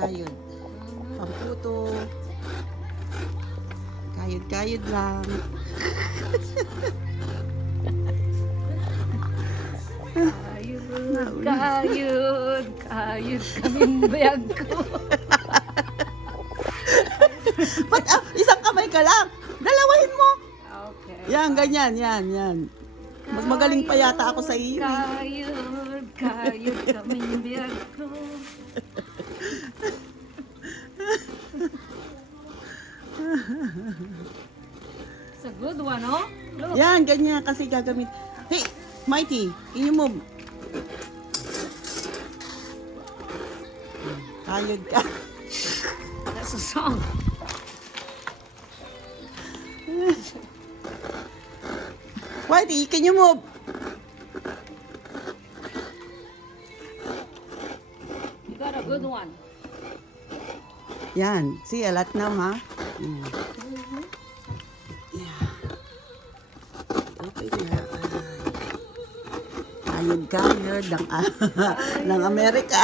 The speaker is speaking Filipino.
kayod. Pamputo. Kayod-kayod lang. Kayod kaming bayag ko. Ba't isang kamay ka lang? Dalawahin mo. Okay. Yan, ganyan, yan. Mas magaling pa yata ako sa iyo. Kayod kaming bayag ko. It's a good one, oh? Look. Yan, ganyan kasi gagamit. Hey, Mighty, can you move? Kayod ka. That's a song. Mighty, can you move? You got a good one. Yan, see a lot now, ha? Mm. Yeah. Okay na. Kayod-kayod ng Amerika.